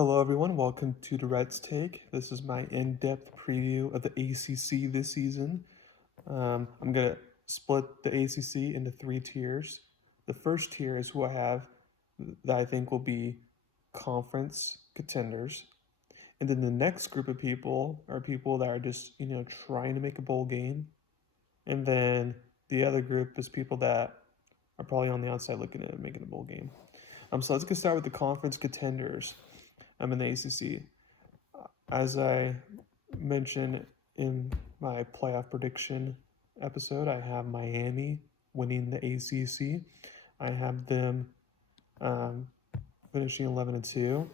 Hello, everyone. Welcome to Durrett's Take. This is my in-depth preview of the ACC this season. I'm going to split the ACC into three tiers. The first tier is who I have that I think will be conference contenders. And then the next group of people are people that are just, trying to make a bowl game. And then the other group is people that are probably on the outside looking at making a bowl game. So let's get started with the conference contenders. I'm in the ACC. As I mentioned in my playoff prediction episode, I have Miami winning the ACC. I have them um, finishing 11-2.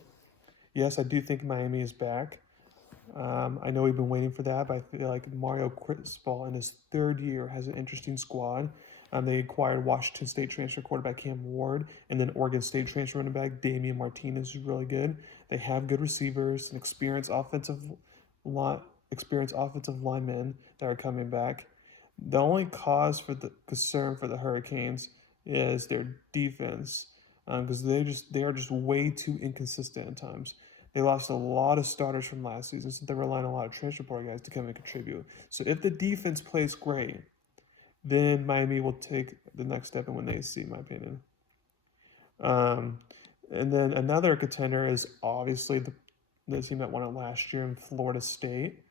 Yes, I do think Miami is back. I know we've been waiting for that, but I feel like Mario Cristobal in his third year has an interesting squad. They acquired Washington State transfer quarterback Cam Ward, and then Oregon State transfer running back Damian Martinez, who's really good. They have good receivers and experienced offensive linemen that are coming back. The only cause for the concern for the Hurricanes is their defense, because they are just way too inconsistent at times. They lost a lot of starters from last season, so they're relying on a lot of transfer portal guys to come and contribute. So if the defense plays great, then Miami will take the next step and win the ACC, in my opinion. And then another contender is obviously the team that won it last year in Florida State.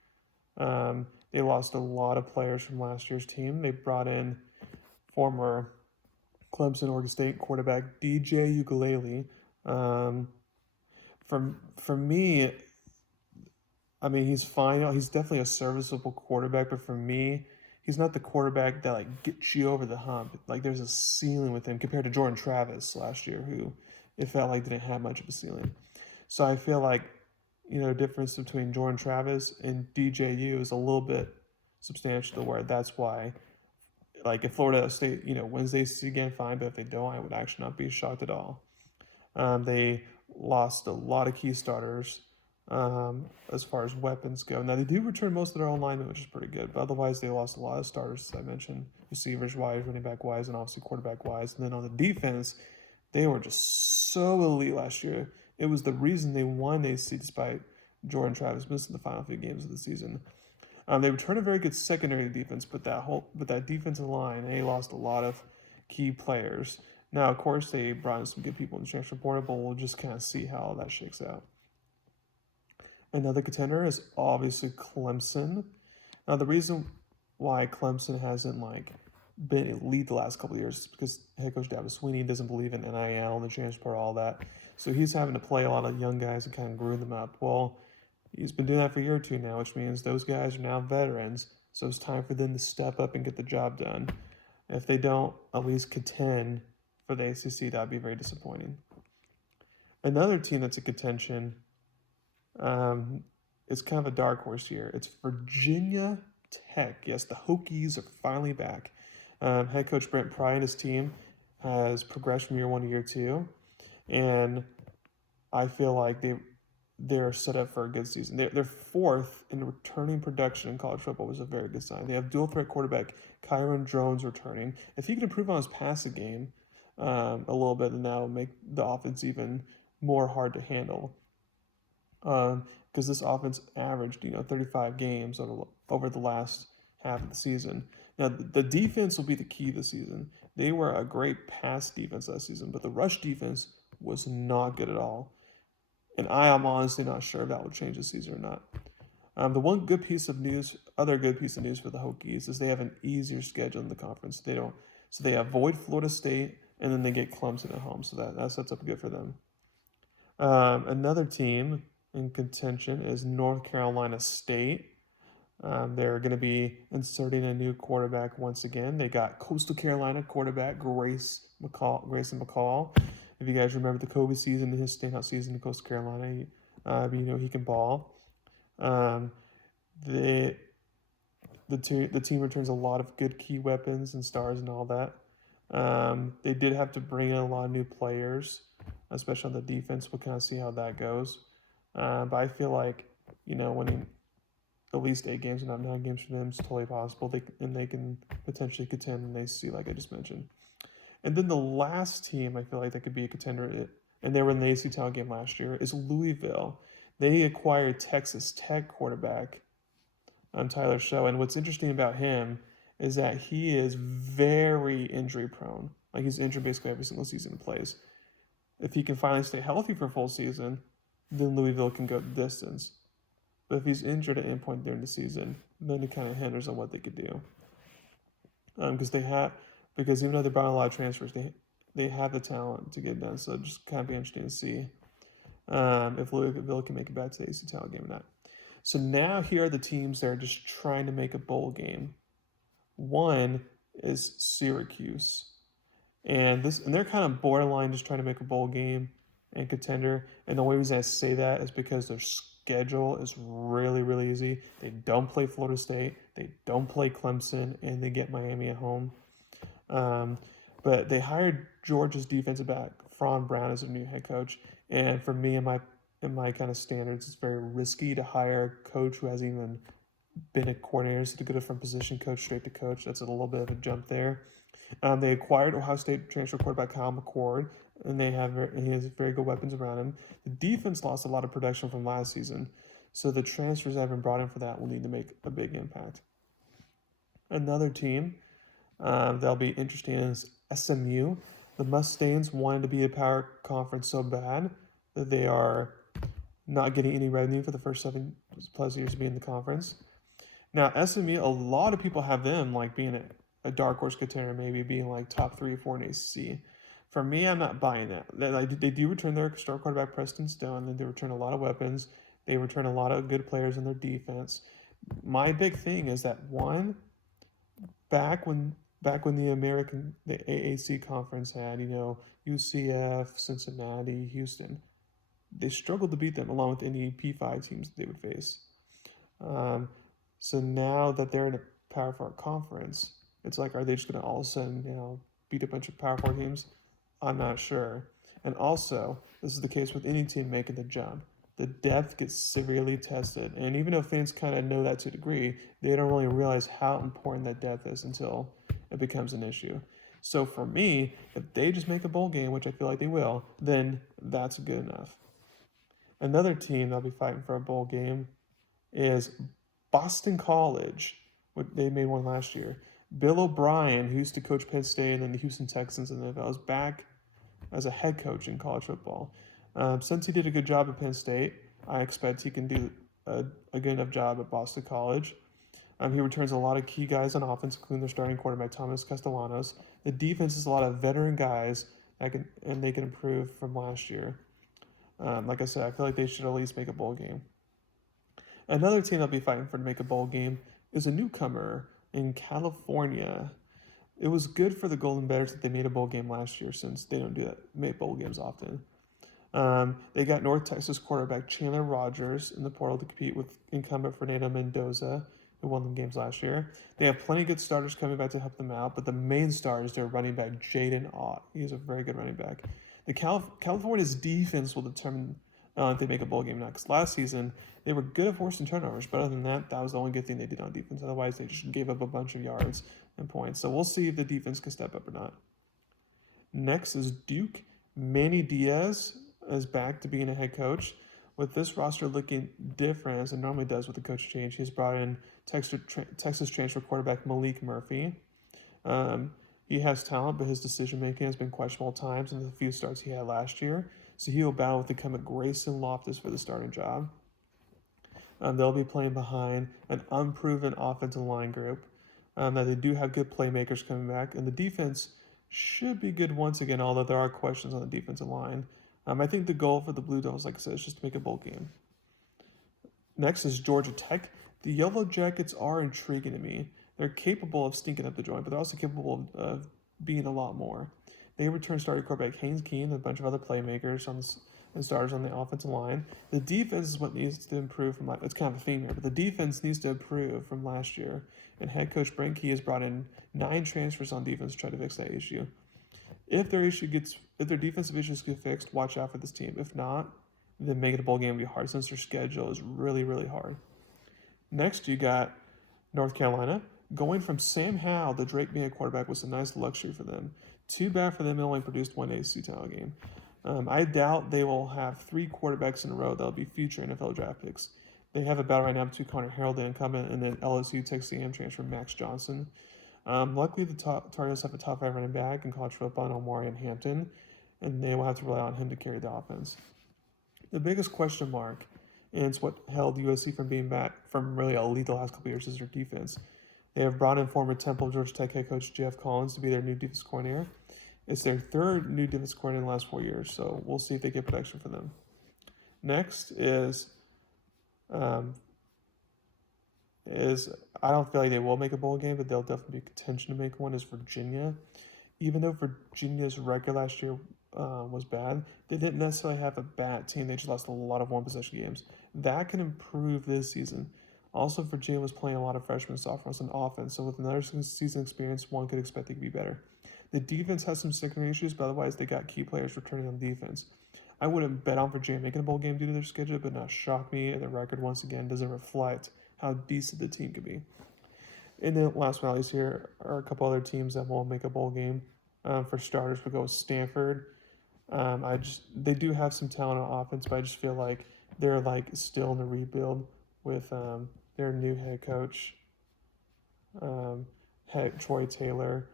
They lost a lot of players from last year's team. They brought in former Clemson, Oregon State quarterback DJ Ukulele. For me, I mean, he's fine. He's definitely a serviceable quarterback, but for me, he's not the quarterback that like gets you over the hump. Like there's a ceiling with him compared to Jordan Travis last year, who it felt like didn't have much of a ceiling. So I feel like difference between Jordan Travis and DJU is a little bit substantial to where that's why, like if Florida State wins the ACC again, fine. But if they don't, I would actually not be shocked at all. They lost a lot of key starters as far as weapons go. Now, they do return most of their own linemen, which is pretty good. But otherwise, they lost a lot of starters, as I mentioned, receivers-wise, running back-wise, and obviously quarterback-wise. And then on the defense, they were just so elite last year. It was the reason they won the ACC despite Jordan Travis missing the final few games of the season. They returned a very good secondary defense, but that defensive line, they lost a lot of key players. Now, of course, they brought in some good people in the transfer portal, but we'll just kind of see how all that shakes out. Another contender is obviously Clemson. Now, the reason why Clemson hasn't been elite the last couple of years is because head coach Dabo Swinney doesn't believe in NIL and the transfer portal, all that. So he's having to play a lot of young guys and kind of groom them up. Well, he's been doing that for a year or two now, which means those guys are now veterans. So it's time for them to step up and get the job done. If they don't at least contend for the ACC, that would be very disappointing. Another team that's in contention is kind of a dark horse here. It's Virginia Tech. Yes, the Hokies are finally back. Head coach Brent Pry and his team has progressed from year one to year two, and I feel like they're set up for a good season. They're fourth in returning production in college football, which is a very good sign. They have dual threat quarterback Kyron Drones returning. If he can improve on his passing game a little bit, then that'll make the offense even more hard to handle. Because this offense averaged 35 games over the last half of the season. Now the defense will be the key this season. They were a great pass defense last season, but the rush defense was not good at all. And I am honestly not sure if that will change this season or not. The one other good piece of news for the Hokies is they have an easier schedule in the conference. So they avoid Florida State and then they get Clemson at home. So that sets up good for them. Another team in contention is North Carolina State. They're going to be inserting a new quarterback once again. They got Coastal Carolina quarterback Grayson McCall. If you guys remember the COVID season, his standout season in Coastal Carolina, he can ball. The team returns a lot of good key weapons and stars and all that. They did have to bring in a lot of new players, especially on the defense. We'll kind of see how that goes. But I feel like, winning at least 8 games and not 9 games for them is totally possible. They can potentially contend in the ACC, like I just mentioned. And then the last team I feel like that could be a contender and they were in the AC title game last year, is Louisville. They acquired Texas Tech quarterback Tyler Show, and what's interesting about him is that he is very injury prone. Like he's injured basically every single season he plays. If he can finally stay healthy for a full season, then Louisville can go the distance. But if he's injured at any point during the season, then it kind of hinders on what they could do. Because even though they brought a lot of transfers, they have the talent to get it done. So just kind of be interesting to see if Louisville can make it back to the AC title game or not. So now here are the teams that are just trying to make a bowl game. One is Syracuse, and they're kind of borderline just trying to make a bowl game and contender. And the only reason I say that is because their schedule is really, really easy. They don't play Florida State, they don't play Clemson, and they get Miami at home. But they hired Georgia's defensive back, Fran Brown, as their new head coach. And for me and my kind of standards, it's very risky to hire a coach who hasn't even been a coordinator, so to go from position coach straight to coach, that's a little bit of a jump there. They acquired Ohio State transfer quarterback Kyle McCord, and he has very good weapons around him. The defense lost a lot of production from last season, so the transfers that have been brought in for that will need to make a big impact. Another team that'll be interesting is SMU. The Mustangs wanted to be a power conference so bad that they are not getting any revenue for the first 7+ years of being in the conference. Now, SMU, a lot of people have them like being a dark horse contender, maybe being like top 3 or 4 in ACC. For me, I'm not buying that. They do return their star quarterback Preston Stone, and they return a lot of weapons. They return a lot of good players in their defense. My big thing is that one, back when the AAC conference had, UCF, Cincinnati, Houston, they struggled to beat them along with any P5 teams they would face. So now that they're in a Power 4 conference, it's like, are they just going to all of a sudden, beat a bunch of Power 4 teams? I'm not sure. And also, this is the case with any team making the jump. The depth gets severely tested. And even though fans kind of know that to a degree, they don't really realize how important that depth is until it becomes an issue. So for me, if they just make a bowl game, which I feel like they will, then that's good enough. Another team that'll be fighting for a bowl game is Boston College. They made one last year. Bill O'Brien, who used to coach Penn State and then the Houston Texans in the NFL, is back as a head coach in college football. Since he did a good job at Penn State, I expect he can do a good enough job at Boston College. He returns a lot of key guys on offense, including their starting quarterback, Thomas Castellanos. The defense is a lot of veteran guys, and they can improve from last year. Like I said, I feel like they should at least make a bowl game. Another team that'll be fighting for to make a bowl game is a newcomer in California. It was good for the Golden Bears that they made a bowl game last year, since they don't make bowl games often. They got North Texas quarterback Chandler Rogers in the portal to compete with incumbent Fernando Mendoza, who won them games last year. They have plenty of good starters coming back to help them out, but the main star is their running back Jaden Ott. He's a very good running back. The California's defense will determine if they make a bowl game or not. Because last season, they were good at forcing turnovers, but other than that, that was the only good thing they did on defense. Otherwise, they just gave up a bunch of yards and points. So we'll see if the defense can step up or not. Next is Duke. Manny Diaz is back to being a head coach. With this roster looking different as it normally does with the coach change, he's brought in Texas transfer quarterback Malik Murphy. He has talent, but his decision-making has been questionable at times in the few starts he had last year. So he will battle with incumbent Grayson Loftus for the starting job. They'll be playing behind an unproven offensive line group. That they do have good playmakers coming back, and the defense should be good once again, although there are questions on the defensive line. I think the goal for the Blue Devils, like I said, is just to make a bowl game. Next is Georgia Tech. The Yellow Jackets are intriguing to me. They're capable of stinking up the joint, but they're also capable of being a lot more. They return starting quarterback Haynes Keene and a bunch of other playmakers and starters on the offensive line. The defense is what needs to improve from it's kind of a theme here, but the defense needs to improve from last year. And head coach Brent Key has brought in 9 transfers on defense to try to fix that issue. If their defensive issues get fixed, watch out for this team. If not, then making a bowl game will be hard, since their schedule is really, really hard. Next, you got North Carolina. Going from Sam Howell to Drake being a quarterback was a nice luxury for them. Too bad for them, it only produced one ACC title game. I doubt they will have 3 quarterbacks in a row that'll be future NFL draft picks. They have a battle right now between Connor Harrell, the incumbent, and then LSU takes the transfer Max Johnson. Luckily, the Tar Heels have a top 5 running back in college football in Omari and Hampton, and they will have to rely on him to carry the offense. The biggest question mark, and it's what held USC from being back from really elite the last couple years, is their defense. They have brought in former Temple Georgia Tech head coach Jeff Collins to be their new defense coordinator. It's their third new defense coordinator in the last 4 years, so we'll see if they get production from them. Next is I don't feel like they will make a bowl game, but they'll definitely be contention to make one. Is Virginia. Even though Virginia's record last year was bad, they didn't necessarily have a bad team. They just lost a lot of one possession games. That can improve this season. Also, Virginia was playing a lot of freshmen and sophomores on offense, so with another season experience, one could expect they could be better. The defense has some sticking issues, but otherwise they got key players returning on defense. I wouldn't bet on Virginia making a bowl game due to their schedule, but not shock me. And the record once again doesn't reflect how decent the team could be. And then last but not least, here are a couple other teams that won't make a bowl game. For starters, we'll go with Stanford. They do have some talent on offense, but I just feel like they're like still in the rebuild with their new head coach, Troy Taylor.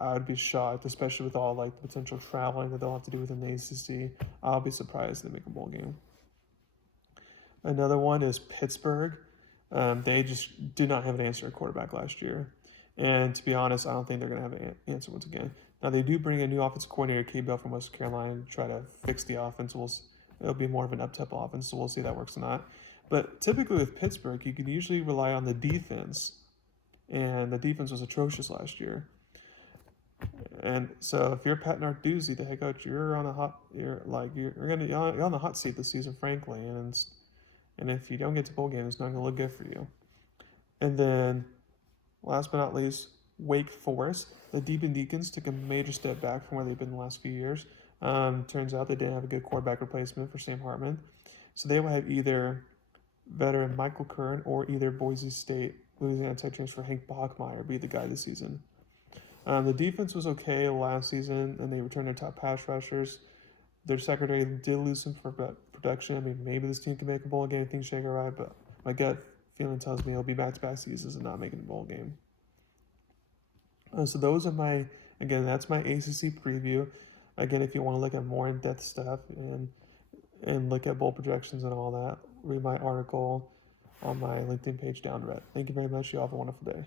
I would be shocked, especially with all like the potential traveling that they'll have to do within the ACC. I'll be surprised if they make a bowl game. Another one is Pittsburgh. They just did not have an answer at quarterback last year. And to be honest, I don't think they're going to have an answer once again. Now, they do bring a new offensive coordinator, K. Bell from West Carolina, to try to fix the offense. It'll be more of an up-tempo offense, so we'll see if that works or not. But typically with Pittsburgh, you can usually rely on the defense, and the defense was atrocious last year. And so if you're Pat Narduzzi, the head coach, you're on the hot seat this season, frankly. And if you don't get to bowl game, it's not going to look good for you. And then, last but not least, Wake Forest. The Deacon Deacons took a major step back from where they've been the last few years. Turns out they didn't have a good quarterback replacement for Sam Hartman. So they will have either veteran Michael Curran or either Boise State Louisiana Tech transfer Hank Bachmeier be the guy this season. The defense was okay last season, and they returned their top pass rushers. Their secondary did lose some production. I mean, maybe this team can make a bowl game if things shake all right, but my gut feeling tells me it'll be back-to-back seasons and not making a bowl game. So those are that's my ACC preview. Again, if you want to look at more in-depth stuff and look at bowl projections and all that, read my article on my LinkedIn page, Durrett. Thank you very much. You all have a wonderful day.